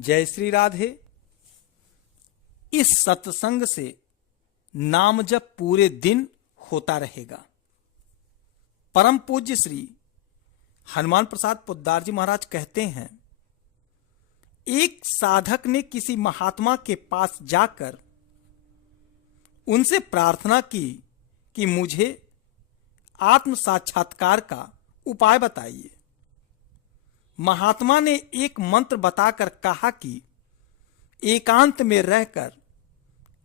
जय श्री राधे। इस सत्संग से नाम जप पूरे दिन होता रहेगा। परम पूज्य श्री हनुमान प्रसाद पोद्दार जी महाराज कहते हैं, एक साधक ने किसी महात्मा के पास जाकर उनसे प्रार्थना की कि मुझे आत्म साक्षात्कार का उपाय बताइए। महात्मा ने एक मंत्र बताकर कहा कि एकांत में रहकर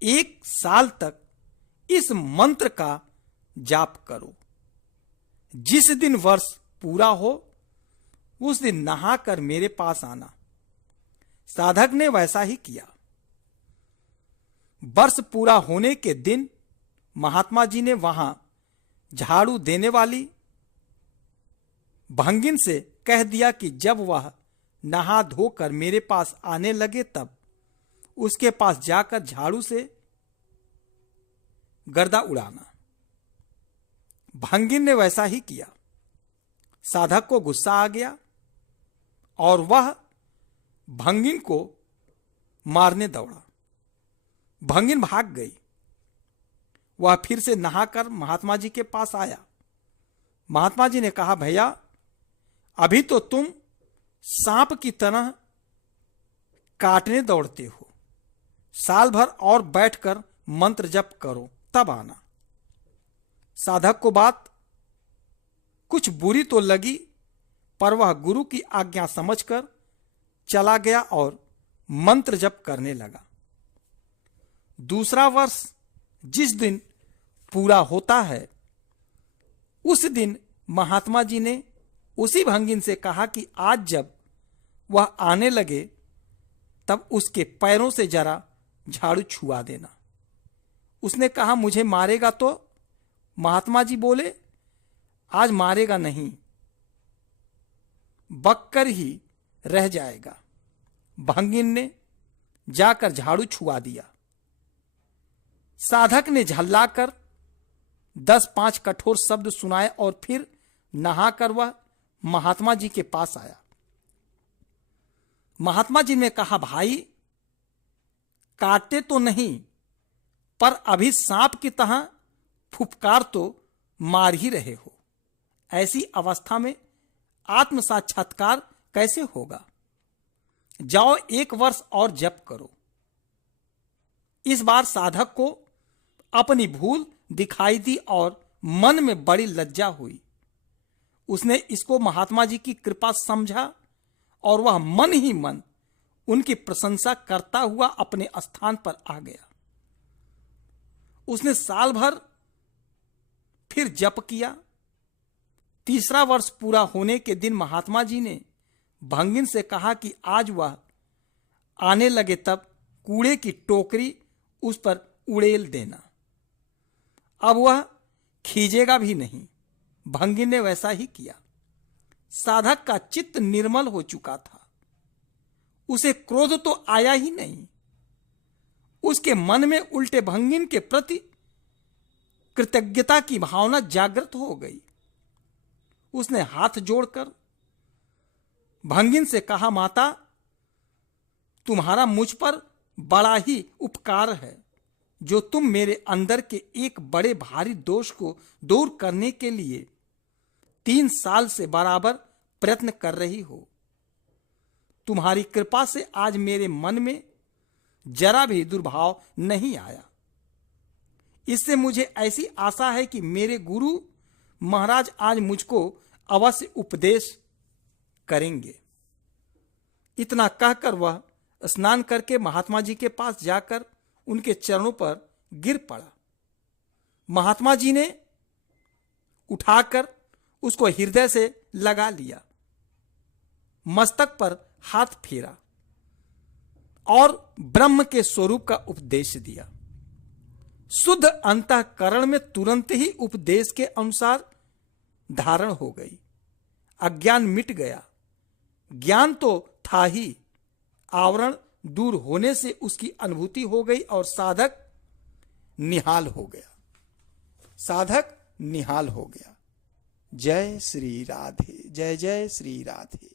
1 साल तक इस मंत्र का जाप करो। जिस दिन वर्ष पूरा हो उस दिन नहाकर मेरे पास आना। साधक ने वैसा ही किया। वर्ष पूरा होने के दिन महात्मा जी ने वहां झाड़ू देने वाली भंगिन से कह दिया कि जब वह नहा धोकर मेरे पास आने लगे तब उसके पास जाकर झाड़ू से गर्दा उड़ाना। भंगिन ने वैसा ही किया। साधक को गुस्सा आ गया और वह भंगिन को मारने दौड़ा। भंगिन भाग गई। वह फिर से नहाकर महात्मा जी के पास आया। महात्मा जी ने कहा, भैया अभी तो तुम सांप की तरह काटने दौड़ते हो। साल भर और बैठकर मंत्र जप करो तब आना। साधक को बात कुछ बुरी तो लगी, पर वह गुरु की आज्ञा समझकर चला गया और मंत्र जप करने लगा। दूसरा वर्ष जिस दिन पूरा होता है उस दिन महात्मा जी ने उसी भंगिन से कहा कि आज जब वह आने लगे तब उसके पैरों से जरा झाड़ू छुआ देना। उसने कहा, मुझे मारेगा तो? महात्मा जी बोले, आज मारेगा नहीं, बककर ही रह जाएगा। भंगिन ने जाकर झाड़ू छुआ दिया। साधक ने झल्लाकर 10-5 कठोर शब्द सुनाए और फिर नहाकर वह महात्मा जी के पास आया। महात्मा जी ने कहा, भाई काटते तो नहीं, पर अभी सांप की तरह फुफकार तो मार ही रहे हो। ऐसी अवस्था में आत्म साक्षात्कार कैसे होगा? जाओ 1 वर्ष और जप करो। इस बार साधक को अपनी भूल दिखाई दी और मन में बड़ी लज्जा हुई। उसने इसको महात्मा जी की कृपा समझा और वह मन ही मन उनकी प्रशंसा करता हुआ अपने स्थान पर आ गया। उसने साल भर फिर जप किया। तीसरा वर्ष पूरा होने के दिन महात्मा जी ने भंगिन से कहा कि आज वह आने लगे तब कूड़े की टोकरी उस पर उड़ेल देना। अब वह खींचेगा भी नहीं। भंगिन ने वैसा ही किया। साधक का चित्त निर्मल हो चुका था। उसे क्रोध तो आया ही नहीं। उसके मन में उल्टे भंगिन के प्रति कृतज्ञता की भावना जागृत हो गई। उसने हाथ जोड़कर भंगिन से कहा, माता तुम्हारा मुझ पर बड़ा ही उपकार है, जो तुम मेरे अंदर के एक बड़े भारी दोष को दूर करने के लिए 3 साल से बराबर प्रयत्न कर रही हो। तुम्हारी कृपा से आज मेरे मन में जरा भी दुर्भाव नहीं आया। इससे मुझे ऐसी आशा है कि मेरे गुरु महाराज आज मुझको अवश्य उपदेश करेंगे। इतना कहकर वह स्नान करके महात्मा जी के पास जाकर उनके चरणों पर गिर पड़ा। महात्मा जी ने उठाकर उसको हृदय से लगा लिया, मस्तक पर हाथ फेरा और ब्रह्म के स्वरूप का उपदेश दिया। शुद्ध अंतःकरण में तुरंत ही उपदेश के अनुसार धारण हो गई। अज्ञान मिट गया। ज्ञान तो था ही, आवरण दूर होने से उसकी अनुभूति हो गई और साधक निहाल हो गया। साधक निहाल हो गया। जय श्री राधे। जय जय श्री राधे।